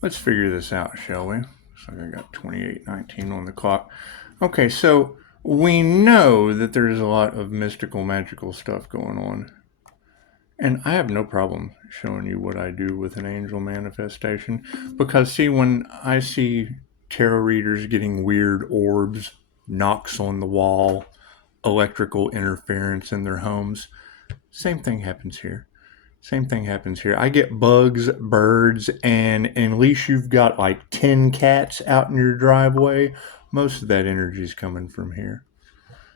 Let's figure this out, shall we? Looks like I got 28:19 on the clock. Okay, so we know that there's a lot of mystical, magical stuff going on. And I have no problem showing you what I do with an angel manifestation. Because, see, when I see tarot readers getting weird orbs, knocks on the wall, electrical interference in their homes, same thing happens here. Same thing happens here. I get bugs, birds, and unless you've got like 10 cats out in your driveway, most of that energy is coming from here.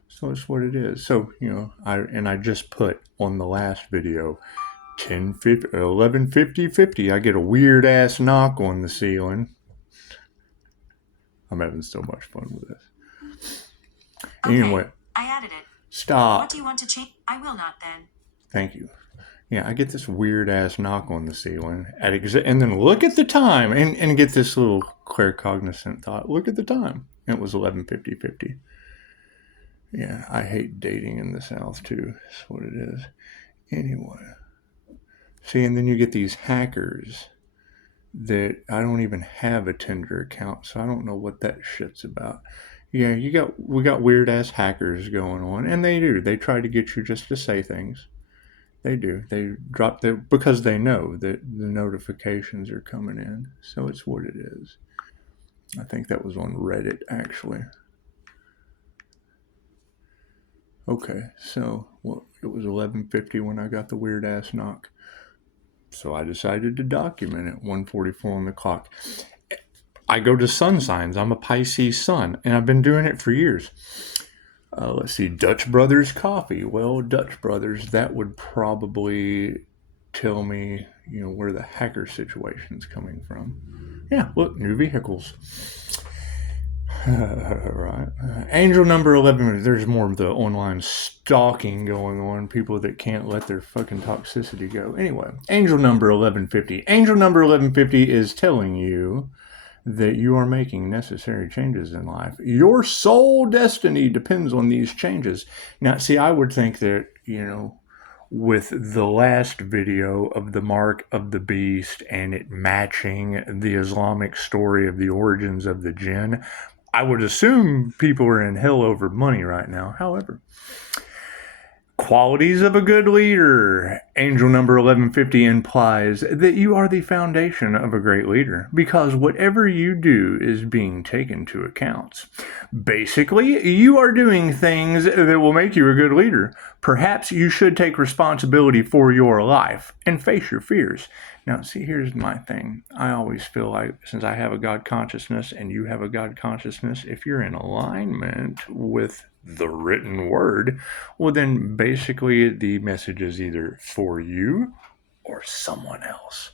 So it's what it is. So, I just put on the last video 11:50. I get a weird ass knock on the ceiling. I'm having so much fun with this. Okay, Anyway, I added it. Stop. What do you want to change? I will not then. Thank you. Yeah, I get this weird ass knock on the ceiling and then look at the time and get this little claircognizant thought. Look at the time. It was 11:50. Yeah, I hate dating in the South too. That's what it is. Anyway. See, and then you get these hackers that I don't even have a Tinder account, so I don't know what that shit's about. Yeah, we got weird ass hackers going on, and they do. They try to get you just to say things. They do. They drop their because they know that the notifications are coming in. So it's what it is. I think that was on Reddit actually. Okay, so it was 11:50 when I got the weird ass knock. So I decided to document it. 1:44 on the clock. I go to sun signs. I'm a Pisces sun, and I've been doing it for years. Let's see, Dutch Brothers Coffee. Well, Dutch Brothers, that would probably tell me, where the hacker situation's coming from. Yeah, look, new vehicles. Right. Angel number 11. There's more of the online stalking going on. People that can't let their fucking toxicity go. Anyway, angel number 1150. Angel number 1150 is telling you that you are making necessary changes in life. Your soul destiny depends on these changes. Now, see, I would think that, with the last video of the mark of the beast and it matching the Islamic story of the origins of the jinn, I would assume people are in hell over money right now. However, qualities of a good leader. Angel number 1150 implies that you are the foundation of a great leader because whatever you do is being taken to account. Basically, you are doing things that will make you a good leader. Perhaps you should take responsibility for your life and face your fears. Now, see, here's my thing. I always feel like since I have a God consciousness and you have a God consciousness, if you're in alignment with the written word, well, then basically the message is either for you or someone else.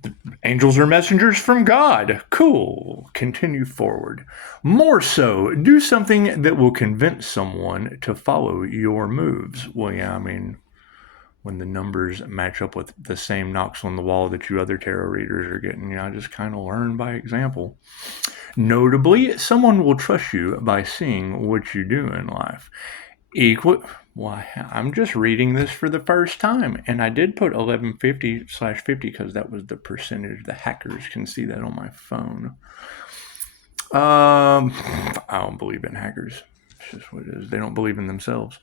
The angels are messengers from God. Cool. Continue forward. More so, do something that will convince someone to follow your moves. Well, yeah, I mean, when the numbers match up with the same knocks on the wall that you other tarot readers are getting, I just kind of learn by example. Notably, someone will trust you by seeing what you do in life. Why, I'm just reading this for the first time, and I did put 1150/50 because that was the percentage. The hackers can see that on my phone. I don't believe in hackers. It's just what it is. They don't believe in themselves.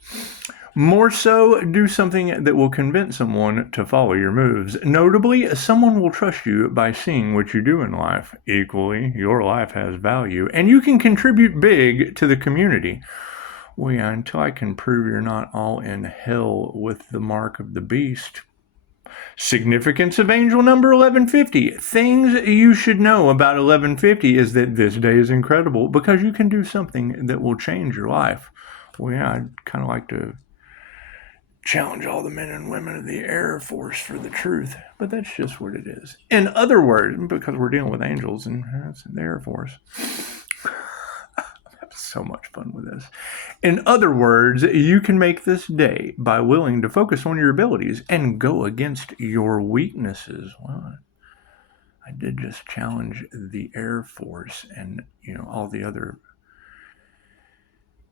More so, do something that will convince someone to follow your moves. Notably, someone will trust you by seeing what you do in life. Equally, your life has value, and you can contribute big to the community. Well, yeah, until I can prove you're not all in hell with the mark of the beast. Significance of angel number 1150. Things you should know about 1150 is that this day is incredible because you can do something that will change your life. Well, yeah, I'd kind of like to challenge all the men and women of the Air Force for the truth, but that's just what it is. In other words, because we're dealing with angels and that's the Air Force. I have so much fun with this. In other words, you can make this day by willing to focus on your abilities and go against your weaknesses. Well, I did just challenge the Air Force and all the other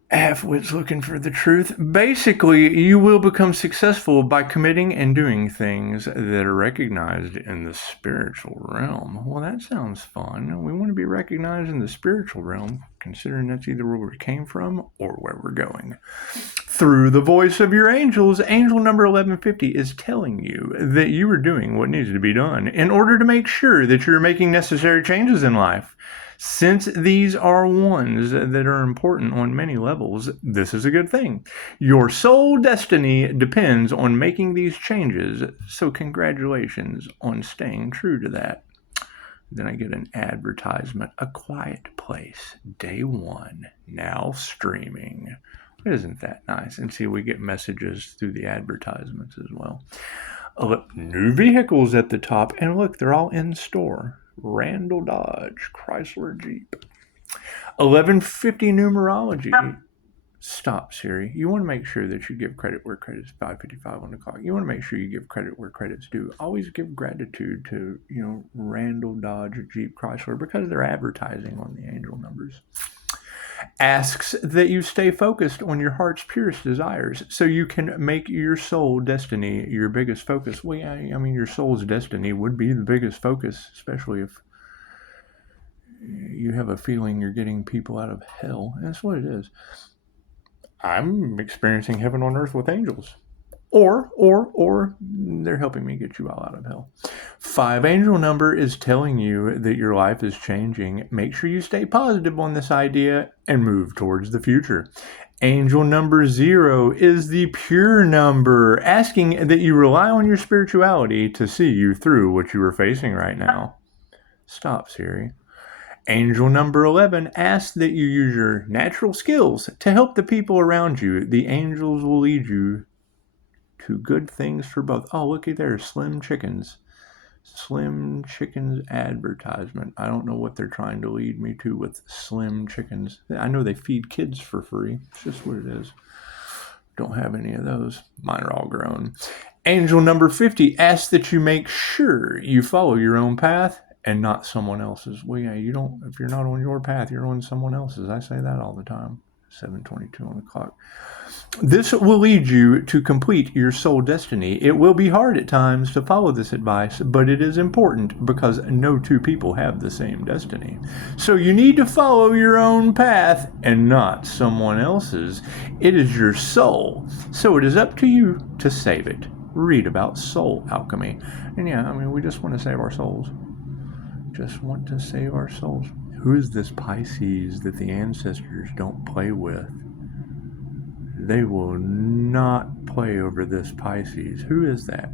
Half-wits looking for the truth. Basically, you will become successful by committing and doing things that are recognized in the spiritual realm. Well, that sounds fun. We want to be recognized in the spiritual realm, considering that's either where we came from or where we're going. Through the voice of your angels, angel number 1150 is telling you that you are doing what needs to be done in order to make sure that you're making necessary changes in life. Since these are ones that are important on many levels, this is a good thing. Your soul destiny depends on making these changes, so congratulations on staying true to that. Then I get an advertisement, A Quiet Place, Day 1, now streaming. Isn't that nice? And see, we get messages through the advertisements as well. New vehicles at the top, and look, they're all in store. Randall Dodge, Chrysler Jeep. 1150 numerology. Stop, Siri. You want to make sure that you give credit where credit's 5:55 on the clock. You want to make sure you give credit where credit's due. Always give gratitude to, Randall Dodge Jeep Chrysler because they're advertising on the angel numbers. Asks that you stay focused on your heart's purest desires so you can make your soul destiny your biggest focus. Well, yeah, your soul's destiny would be the biggest focus, especially if you have a feeling you're getting people out of hell. That's what it is. I'm experiencing heaven on earth with angels. Or they're helping me get you all out of hell. 5 angel number is telling you that your life is changing. Make sure you stay positive on this idea and move towards the future. Angel number 0 is the pure number, asking that you rely on your spirituality to see you through what you are facing right now. Stop, Siri. Angel number 11 asks that you use your natural skills to help the people around you. The angels will lead you to good things for both. Oh, looky there, Slim Chickens. Slim Chickens advertisement. I don't know what they're trying to lead me to with Slim Chickens. I know they feed kids for free. It's just what it is. Don't have any of those. Mine are all grown. Angel number 50 asks that you make sure you follow your own path and not someone else's. Well, yeah, if you're not on your path, you're on someone else's. I say that all the time. 7:22 on the clock. This will lead you to complete your soul destiny. It will be hard at times to follow this advice, but it is important because no two people have the same destiny. So you need to follow your own path and not someone else's. It is your soul, so it is up to you to save it. Read about soul alchemy. And yeah, we just want to save our souls. Just want to save our souls. Who is this Pisces that the ancestors don't play with? They will not play over this Pisces. Who is that?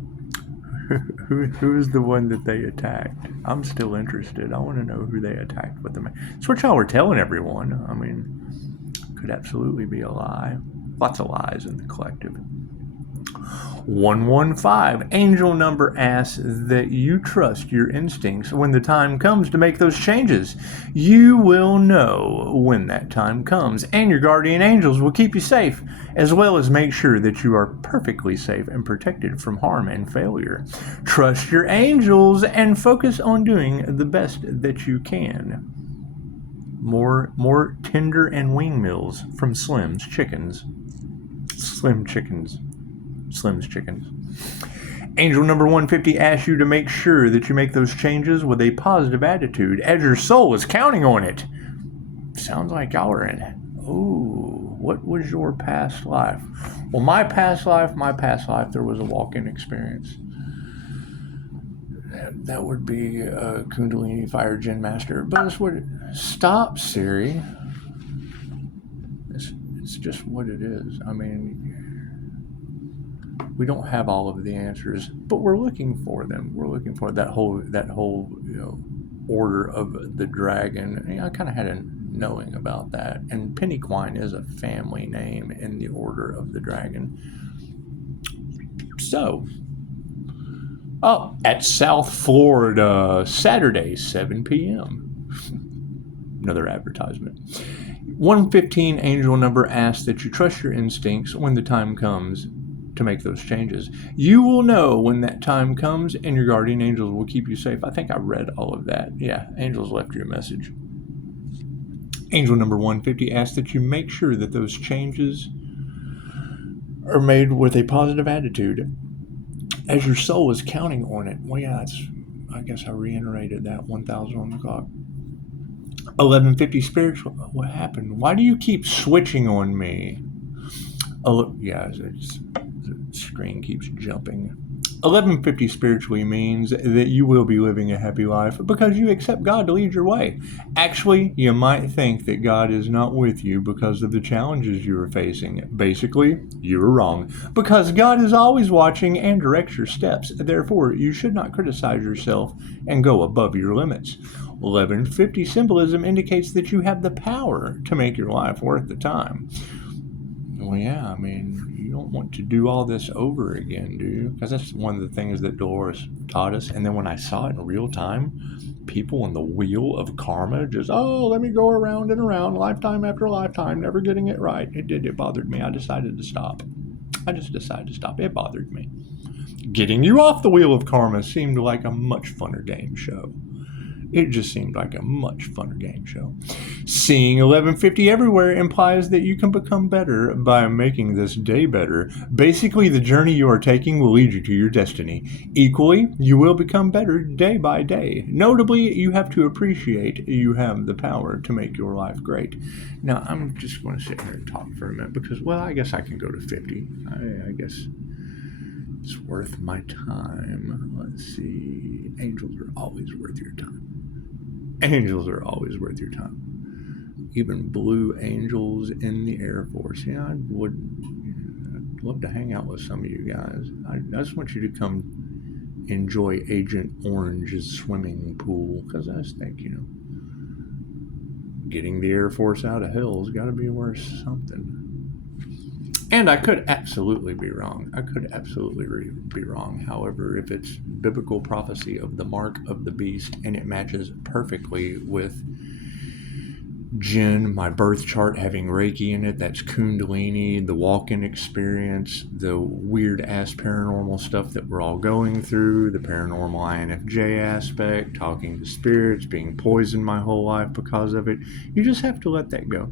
Who is the one that they attacked? I'm still interested. I want to know who they attacked with them. It's what y'all were telling everyone. Could absolutely be a lie. Lots of lies in the collective. 115, angel number asks that you trust your instincts when the time comes to make those changes. You will know when that time comes, and your guardian angels will keep you safe, as well as make sure that you are perfectly safe and protected from harm and failure. Trust your angels and focus on doing the best that you can. More tender and wing meals from Slim's Chickens. Slim Chickens. Slim's Chickens. Angel number 150 asks you to make sure that you make those changes with a positive attitude, as your soul is counting on it. Sounds like y'all are in it. Ooh, what was your past life? Well, my past life, there was a walk-in experience. That would be a Kundalini Fire Gen Master. But it's what stop, Siri. It's just what it is. We don't have all of the answers, but we're looking for them. We're looking for that whole order of the dragon. I kind of had a knowing about that. And Pennyquine is a family name in the order of the dragon. So, at South Florida, Saturday, 7 p.m. Another advertisement. 115 angel number asks that you trust your instincts when the time comes to make those changes. You will know when that time comes, and your guardian angels will keep you safe. I think I read all of that. Yeah, angels left you a message. Angel number 150 asks that you make sure that those changes are made with a positive attitude as your soul is counting on it. Well, yeah, I guess I reiterated that 1000 on the clock. 1150 spiritual. What happened? Why do you keep switching on me? Oh, yeah, the screen keeps jumping. 1150 spiritually means that you will be living a happy life because you accept God to lead your way. Actually, you might think that God is not with you because of the challenges you are facing. Basically, you are wrong, because God is always watching and directs your steps. Therefore, you should not criticize yourself and go above your limits. 1150 symbolism indicates that you have the power to make your life worth the time. Well, yeah, I mean, you don't want to do all this over again, do you? Because that's one of the things that Dolores taught us. And then when I saw it in real time, people on the wheel of karma just, let me go around and around, lifetime after lifetime, never getting it right. It bothered me. I decided to stop. It bothered me. Getting you off the wheel of karma seemed like a much funner game show. It just seemed like a much funner game show. Seeing 1150 everywhere implies that you can become better by making this day better. Basically, the journey you are taking will lead you to your destiny. Equally, you will become better day by day. Notably, you have to appreciate you have the power to make your life great. Now, I'm just going to sit here and talk for a minute because, well, I guess I can go to 50. I guess it's worth my time. Let's see. Angels are always worth your time. Angels are always worth your time. Even blue angels in the Air Force. Yeah, I'd love to hang out with some of you guys. I just want you to come enjoy Agent Orange's swimming pool, because I just think, getting the Air Force out of hell's got to be worth something. And I could absolutely be wrong. However, if it's biblical prophecy of the mark of the beast and it matches perfectly with Jinn, my birth chart having Reiki in it, that's Kundalini, the walk-in experience, the weird-ass paranormal stuff that we're all going through, the paranormal INFJ aspect, talking to spirits, being poisoned my whole life because of it. You just have to let that go.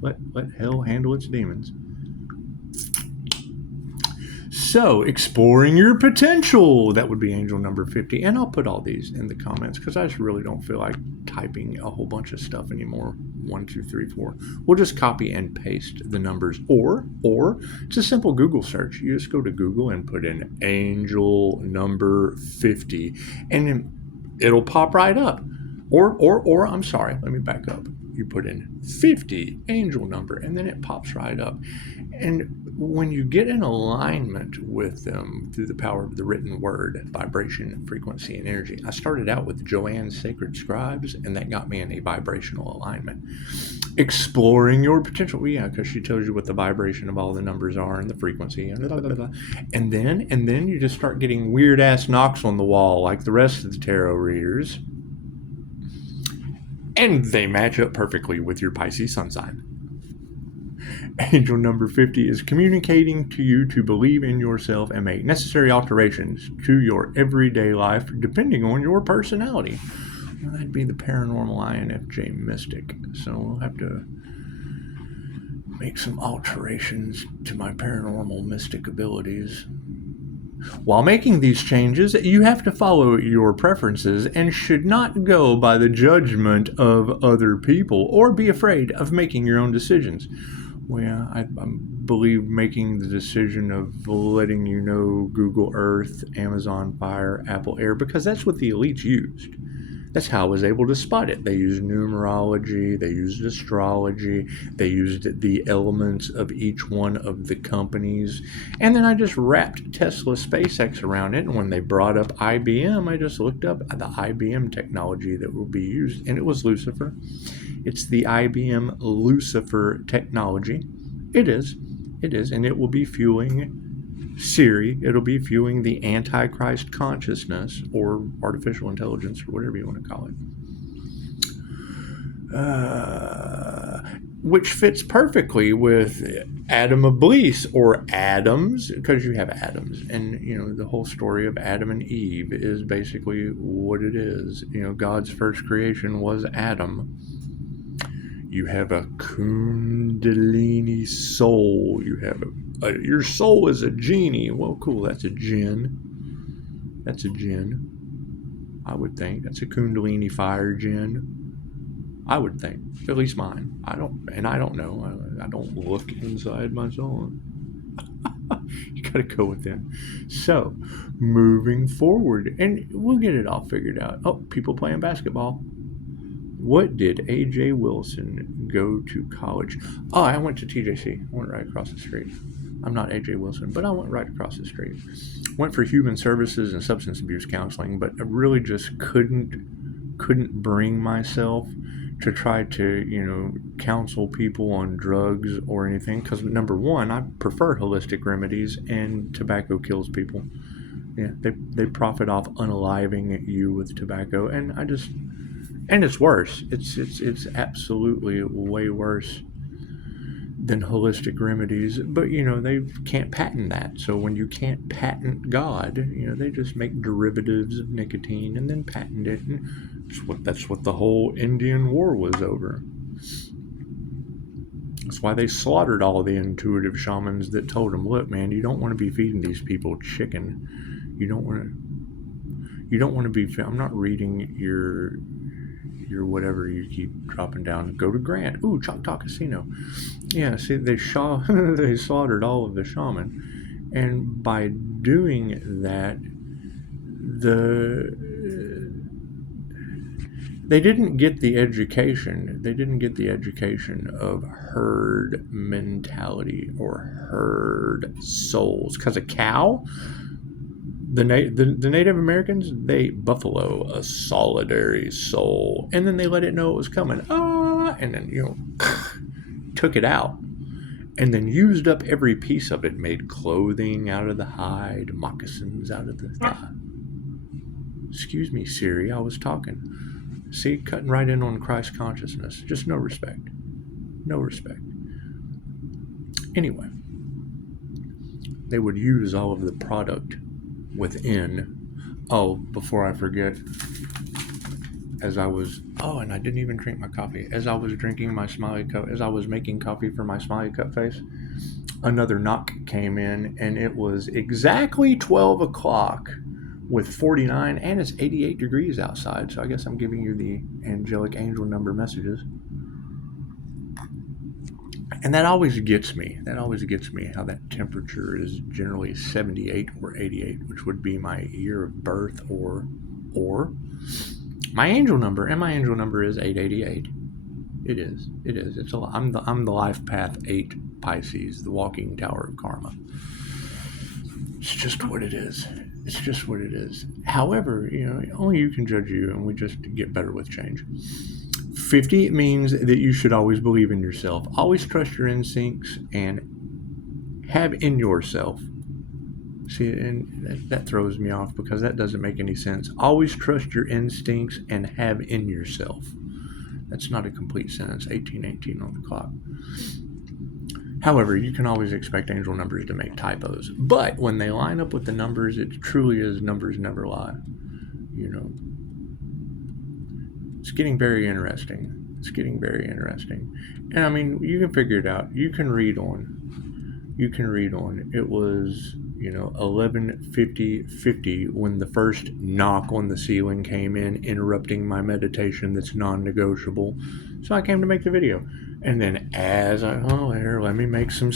Let hell handle its demons. So, exploring your potential. That would be angel number 50. And I'll put all these in the comments because I just really don't feel like typing a whole bunch of stuff anymore. 1, 2, 3, 4. We'll just copy and paste the numbers. Or it's a simple Google search. You just go to Google and put in angel number 50. And it'll pop right up. Or I'm sorry, let me back up. You put in 50 angel number and then it pops right up. And when you get in alignment with them through the power of the written word, vibration, frequency, and energy. I started out with Joanne's Sacred Scribes, and that got me in a vibrational alignment. Exploring your potential. Well, yeah, because she tells you what the vibration of all the numbers are and the frequency. And, blah, blah, blah. And then you just start getting weird-ass knocks on the wall like the rest of the tarot readers. And they match up perfectly with your Pisces sun sign. Angel number 50 is communicating to you to believe in yourself and make necessary alterations to your everyday life depending on your personality. Well, that'd be the paranormal INFJ mystic. So we'll have to make some alterations to my paranormal mystic abilities. While making these changes, you have to follow your preferences and should not go by the judgment of other people or be afraid of making your own decisions. Well, yeah, I believe making the decision of letting you know Google Earth, Amazon Fire, Apple Air, because that's what the elites used. That's how I was able to spot it. They used numerology, they used astrology, they used the elements of each one of the companies. And then I just wrapped Tesla SpaceX around it. And when they brought up IBM, I just looked up the IBM technology that will be used. And it was Lucifer. It's the IBM Lucifer technology. It is. And it will be fueling Siri. It'll be fueling the Antichrist consciousness or artificial intelligence or whatever you want to call it. Which fits perfectly with Adam of Bliss or Adams, because you have Adams. And, the whole story of Adam and Eve is basically what it is. God's first creation was Adam. You have a Kundalini soul. You have your soul is a genie. Well, cool. That's a jinn. That's a jinn. I would think that's a Kundalini fire jinn. I would think, at least mine. I don't know. I don't look inside my soul. You gotta go within. So, moving forward, and we'll get it all figured out. Oh, people playing basketball. What did A.J. Wilson go to college? Oh, I went to TJC. I went right across the street. I'm not A.J. Wilson, but I went right across the street. Went for human services and substance abuse counseling, but I really just couldn't bring myself to try to, counsel people on drugs or anything. Because number one, I prefer holistic remedies, and tobacco kills people. Yeah, they profit off unaliving you with tobacco, and it's worse. It's absolutely way worse than holistic remedies. But they can't patent that. So when you can't patent God, they just make derivatives of nicotine and then patent it. And that's what the whole Indian War was over. That's why they slaughtered all the intuitive shamans that told them, look, man, you don't want to be feeding these people chicken. You don't want to be. I'm not reading your whatever you keep dropping down. Go to Grant. Ooh, Choctaw Casino. Yeah, see, they slaughtered all of the shaman, and by doing that, they didn't get the education. They didn't get the education of herd mentality or herd souls. Because a cow, the Native Americans, they ate buffalo, a solitary soul, and then they let it know it was coming. And then took it out, and then used up every piece of it. Made clothing out of the hide, moccasins out of the thigh. Excuse me, Siri, I was talking. See, cutting right in on Christ consciousness. Just no respect. No respect. Anyway, they would use all of the product within. Oh, before I forget, and I didn't even drink my coffee. As I was drinking my smiley cup, as I was making coffee for my smiley cup face, another knock came in, and it was exactly 12 o'clock with 49, and it's 88 degrees outside. So I guess I'm giving you the angelic angel number messages. And that always gets me. How that temperature is generally 78 or 88, which would be my year of birth or my angel number. And my angel number is 888. It is. I'm the life path 8 Pisces, the walking tower of karma. It's just what it is. However, only you can judge you, and we just get better with change. 50 means that you should always believe in yourself. Always trust your instincts and have in yourself. See, and that throws me off because that doesn't make any sense. Always trust your instincts and have in yourself. That's not a complete sentence. 1818 on the clock. However, you can always expect angel numbers to make typos. But when they line up with the numbers, it truly is numbers never lie. It's getting very interesting. And I mean, you can figure it out. You can read on. It was, 11:50 when the first knock on the ceiling came in, interrupting my meditation that's non-negotiable. So I came to make the video. And then let me make some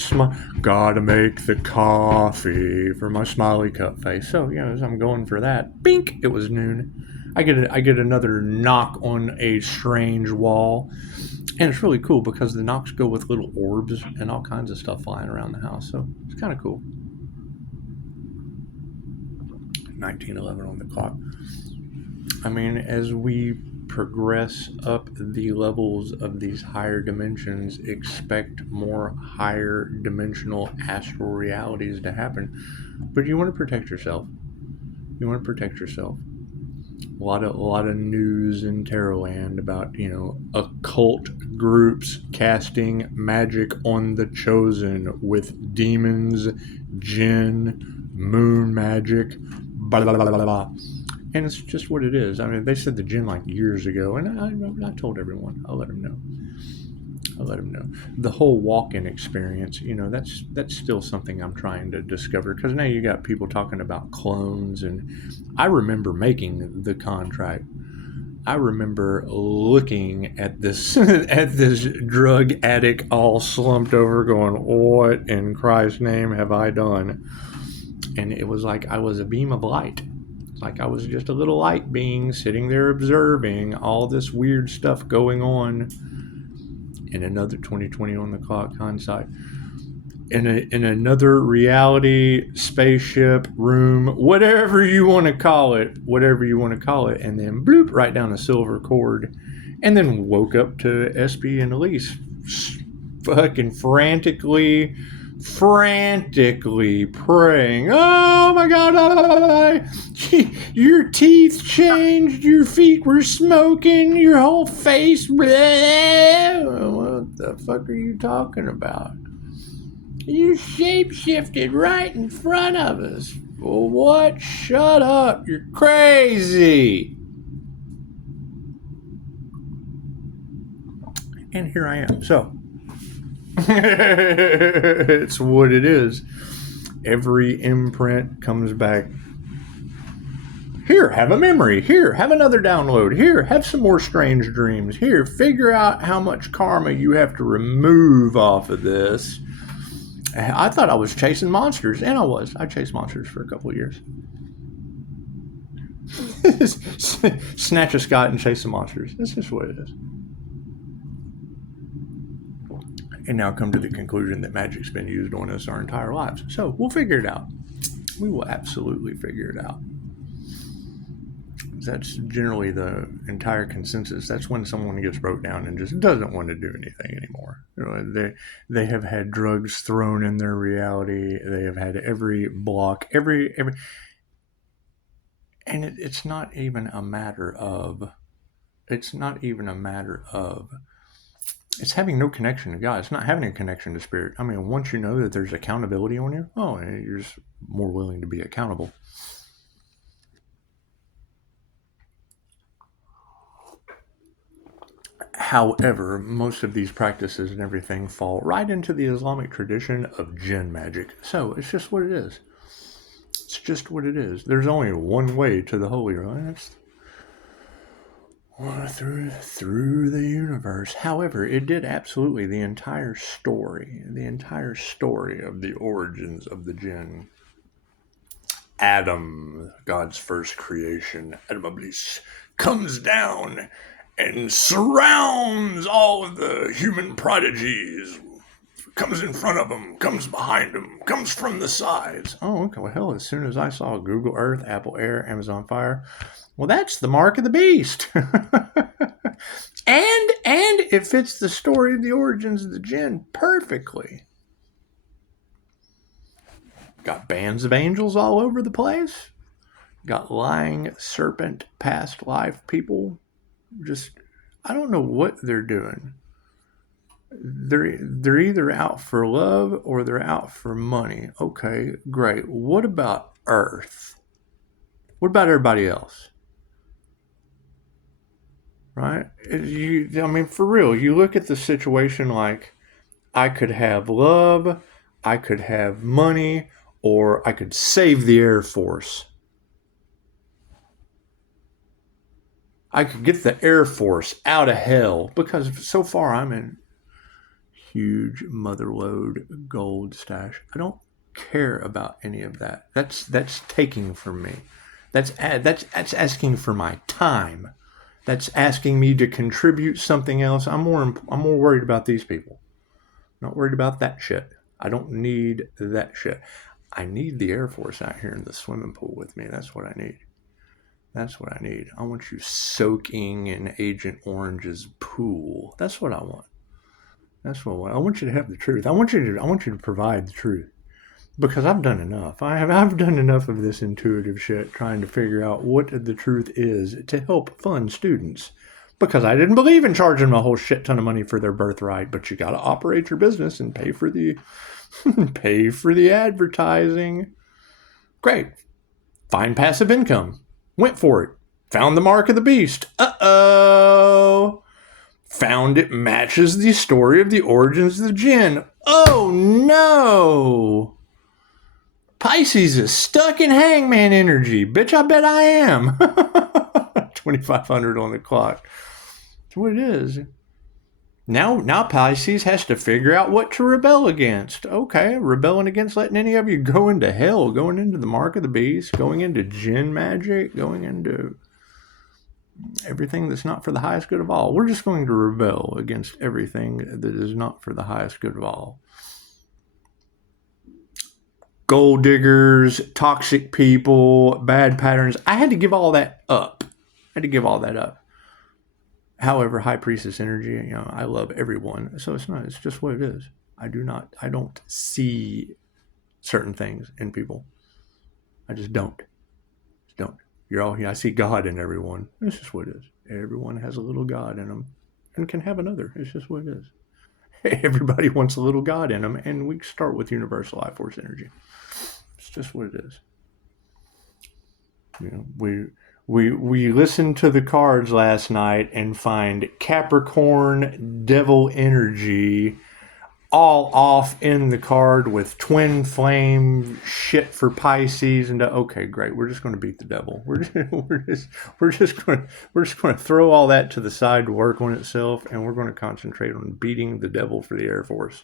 gotta make the coffee for my smiley cup face. So, as I'm going for that, bink, it was noon. I get another knock on a strange wall. And it's really cool because the knocks go with little orbs and all kinds of stuff flying around the house. So it's kind of cool. 1911 on the clock. I mean, as we progress up the levels of these higher dimensions, expect more higher dimensional astral realities to happen. But you want to protect yourself. A lot of news in Tarot Land about, occult groups casting magic on the chosen with demons, jinn, moon magic, blah, blah, blah, blah, blah. And it's just what it is. I mean, they said the jinn like years ago, and I told everyone. I'll let them know. I let them know. The whole walk-in experience, that's still something I'm trying to discover, because now you got people talking about clones, and I remember making the contract. I remember looking at this at this drug addict all slumped over, going, "What in Christ's name have I done?" And it was like I was a beam of light. It's like I was just a little light being sitting there observing all this weird stuff going on. In another 2020 on the clock hindsight. In another reality, spaceship, room, whatever you want to call it, and then bloop, right down a silver cord, and then woke up to SP and Elise fucking frantically praying, "Oh my God, your teeth changed, your feet were smoking, your whole face, bleh. What the fuck are you talking about? You shape-shifted right in front of us. Well, what? Shut up. You're crazy." And here I am. So, it's what it is. Every imprint comes back. Here, have a memory. Here, have another download. Here, have some more strange dreams. Here, figure out how much karma you have to remove off of this. I thought I was chasing monsters, and I was. I chased monsters for a couple of years. Snatch a Scott and chase some monsters. That's just what it is. And now come to the conclusion that magic's been used on us our entire lives. So we'll figure it out. We will absolutely figure it out. That's generally the entire consensus. That's when someone gets broke down and just doesn't want to do anything anymore. They have had drugs thrown in their reality. They have had every block, every, and it's not even a matter of. It's having no connection to God. It's not having a connection to spirit. I mean, once you know that there's accountability on you, you're just more willing to be accountable. However, most of these practices and everything fall right into the Islamic tradition of jinn magic. So it's just what it is. It's just what it is. There's only one way to the Holy Land. Through the universe. However, it did absolutely the entire story of the origins of the jinn. Adam, God's first creation, Adam Iblis, comes down and surrounds all of the human prodigies. Comes in front of them, comes behind them, comes from the sides. Oh, okay. Well, hell, as soon as I saw Google Earth, Apple Air, Amazon Fire, well, that's the mark of the beast. and it fits the story of the origins of the jinn perfectly. Got bands of angels all over the place. Got lying serpent past life people. Just, I don't know what they're doing. They're either out for love or they're out for money. Okay, great. What about Earth? What about everybody else? Right? For real, you look at the situation like, I could have love, I could have money, or I could save the Air Force. I could get the Air Force out of hell, because so far I'm in huge motherlode gold stash. I don't care about any of that. That's taking from me. That's asking for my time. That's asking me to contribute something else. I'm more worried about these people. I'm not worried about that shit. I don't need that shit. I need the Air Force out here in the swimming pool with me. That's what I need. That's what I need. I want you soaking in Agent Orange's pool. That's what I want. That's what I want. I want you to have the truth. I want you to provide the truth. Because I've done enough. I've done enough of this intuitive shit trying to figure out what the truth is to help fund students. Because I didn't believe in charging them a whole shit ton of money for their birthright, but you got to operate your business and pay for the advertising. Great. Find passive income. Went for it. Found the mark of the beast. Uh-oh. found it matches the story of the origins of the jinn. Oh no! Pisces is stuck in hangman energy. Bitch, I bet I am. 2,500 on the clock. That's what it is. Now Pisces has to figure out what to rebel against. Okay, rebelling against letting any of you go into hell, going into the mark of the beast, going into jinn magic, going into everything that's not for the highest good of all. We're just going to rebel against everything that is not for the highest good of all. Gold diggers, toxic people, bad patterns. I had to give all that up. However, high priestess energy, I love everyone. So it's just what it is. I don't see certain things in people. I just don't. You're all here. I see God in everyone. It's just what it is. Everyone has a little God in them and can have another. It's just what it is. Everybody wants a little God in them, and we start with universal life force energy. It's just what it is. We listened to the cards last night and find Capricorn devil energy all off in the card with twin flame shit for Pisces, and okay, great. We're just going to beat the devil. We're just going to throw all that to the side to work on itself, and we're going to concentrate on beating the devil for the Air Force.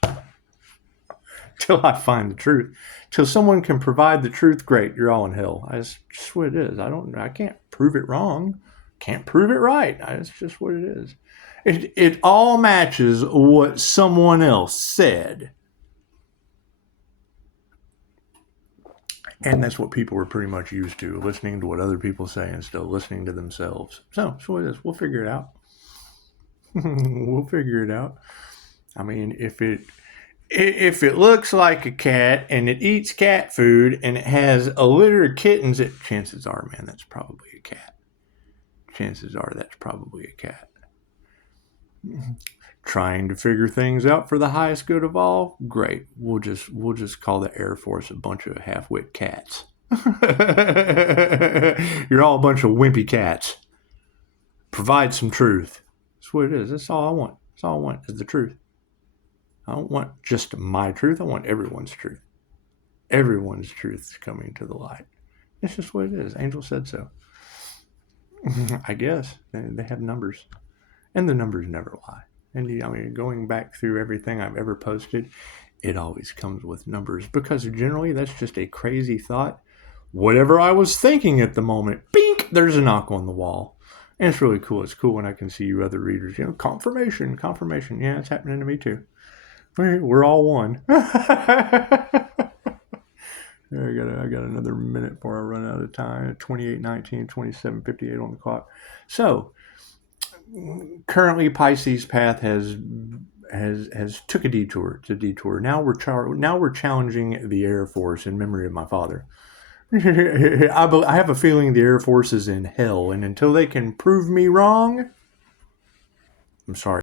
Till I find the truth. Till someone can provide the truth, great, you're all in hell. That's just what it is. I can't prove it wrong. Can't prove it right. It's just what it is. It all matches what someone else said. And that's what people are pretty much used to, listening to what other people say instead of listening to themselves. So that's what it is. We'll figure it out. We'll figure it out. I mean, if it looks like a cat and it eats cat food and it has a litter of kittens, chances are, man, that's probably a cat. Chances are that's probably a cat. Trying to figure things out for the highest good of all? Great. We'll just call the Air Force a bunch of half-wit cats. You're all a bunch of wimpy cats. Provide some truth. That's what it is. That's all I want. That's all I want is the truth. I don't want just my truth. I want everyone's truth. Everyone's truth is coming to the light. It's just what it is. Angel said so. I guess. They have numbers. And the numbers never lie. And going back through everything I've ever posted, it always comes with numbers. Because generally, that's just a crazy thought. Whatever I was thinking at the moment, bink, there's a knock on the wall. And it's really cool. It's cool when I can see you other readers. Confirmation. Yeah, it's happening to me too. We're all one. I got another minute before I run out of time. 28:19, 27:58 on the clock. So currently, Pisces path has took a detour. It's a detour. Now we're challenging the Air Force in memory of my father. I have a feeling the Air Force is in hell, and until they can prove me wrong, I'm sorry.